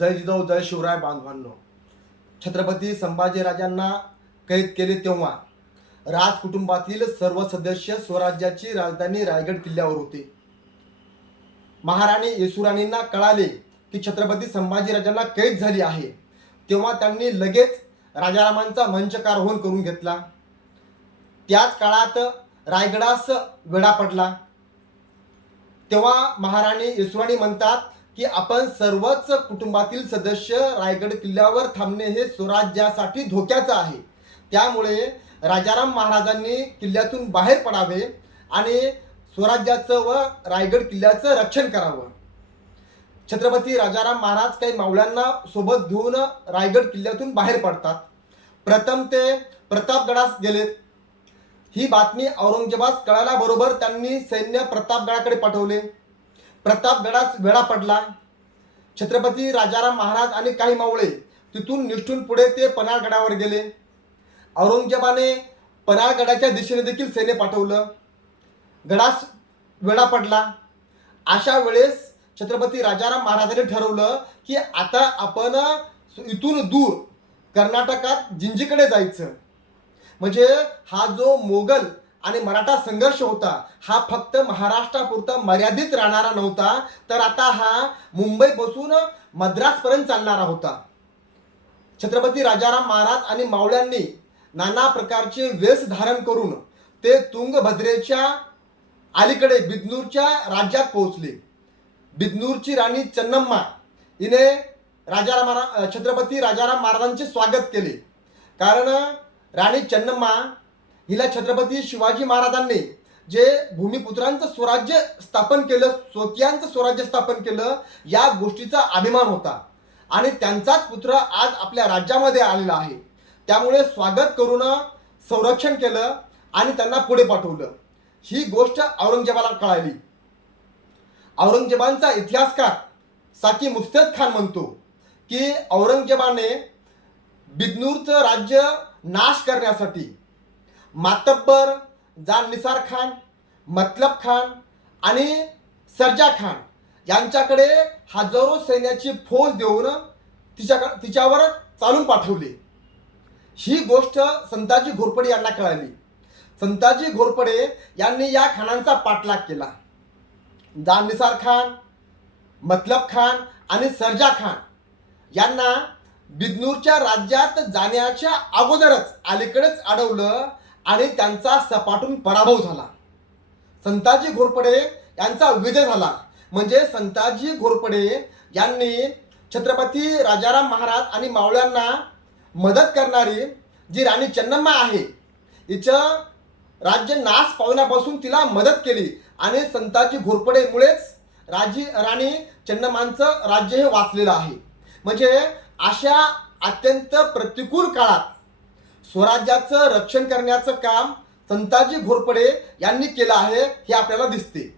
जय जिजाऊ जय शिवराय बांधवांनो. छत्रपती संभाजीराजांना कैद केले तेव्हा राज कुटुंबातील सर्व सदस्य स्वराज्याची राजधानी रायगड किल्ल्यावर होते. महाराणी येसुराणींना कळाले की छत्रपती संभाजीराजांना कैद झाली आहे. तेव्हा त्यांनी लगेच राजारामांचा मंचकारोहण करून घेतला. त्याच काळात रायगडास वेढा पडला. तेव्हा महाराणी येसुराणी म्हणतात की आपण सर्वच कुटुंबातील सदस्य रायगड किल्ल्यावर थांबणे हे स्वराज्यासाठी धोक्याचं आहे. त्यामुळे राजाराम महाराजांनी किल्ल्यातून बाहेर पडावे आणि स्वराज्याचं व रायगड किल्ल्याचं रक्षण करावं. छत्रपती राजाराम महाराज काही मावळ्यांना सोबत घेऊन रायगड किल्ल्यातून बाहेर पडतात. प्रथम ते प्रतापगडास गेलेत ही बातमी औरंगजेबास कळाल्याबरोबर त्यांनी सैन्य प्रतापगडाकडे पाठवले. प्रतापगडास वेळा पडला छत्रपती राजाराम महाराज आणि काही मावळे तिथून निष्ठून पुढे ते पन्हाळगडावर गेले. औरंगजेबाने पन्हाळगडाच्या दिशेने देखील सैन्य पाठवलं. गडास वेळा पडला. अशा वेळेस छत्रपती राजाराम महाराजांनी ठरवलं की आता आपण इथून दूर कर्नाटकात जिंजीकडे जायचं. म्हणजे हा जो मोगल आणि मराठा संघर्ष होता. हा फक्त महाराष्ट्रापुरता मर्यादित राहणारा नव्हता तर आता हा मुंबईपासून मद्रासपर्यंत चालणारा होता. छत्रपती राजाराम महाराज आणि मावळ्यांनी नाना प्रकारचे वेश धारण करून ते तुंगभद्रेच्या अलीकडे बिदनूरच्या राज्यात पोहोचले. बिदनूरची राणी चन्नम्मा हिने राजाराम महारा छत्रपती राजाराम महाराजांचे स्वागत केले. कारण राणी चन्नम्मा हिला छत्रपती शिवाजी महाराजांनी जे भूमिपुत्रांचं स्वराज्य स्थापन केलं स्वकीयांचं स्वराज्य स्थापन केलं या गोष्टीचा अभिमान होता. आणि त्यांचाच पुत्र आज आपल्या राज्यामध्ये आलेला आहे. त्यामुळे स्वागत करून संरक्षण केलं आणि त्यांना पुढे पाठवलं. ही गोष्ट औरंगजेबाला कळाली. औरंगजेबांचा इतिहासकार साकी मुस्तद खान म्हणतो की औरंगजेबाने बिदनूरचं राज्य नाश करण्यासाठी मातब्बर जान निसार खान मतलब खान आणि सरजा खान यांच्याकडे हजारो सैन्याची फौज देऊन तिच्या तिच्यावर चालून पाठवली. ही गोष्ट संताजी घोरपडे यांना कळाली. संताजी घोरपडे यांनी या खानांचा पाठलाग केला. जाननिसार खान मतलब खान आणि सरजा खान यांना बिदनूरच्या राज्यात जाण्याच्या अगोदरच अलीकडेच अडवलं आणि त्यांचा सपाटून पराभव झाला. संताजी घोरपडे यांचा विजय झाला. म्हणजे संताजी घोरपडे यांनी छत्रपती राजाराम महाराज आणि मावळ्यांना मदत करणारी जी राणी चन्नम्मा आहे हिचं राज्य नाश पावण्यापासून तिला मदत केली आणि संताजी घोरपडेमुळेच राजी राणी चन्नम्मांचं राज्य हे वाचलेलं आहे. म्हणजे अशा अत्यंत प्रतिकूल काळात स्वराज्याचं रक्षण करण्याचं काम संताजी घोरपडे यांनी केलं आहे हे आपल्याला दिसते.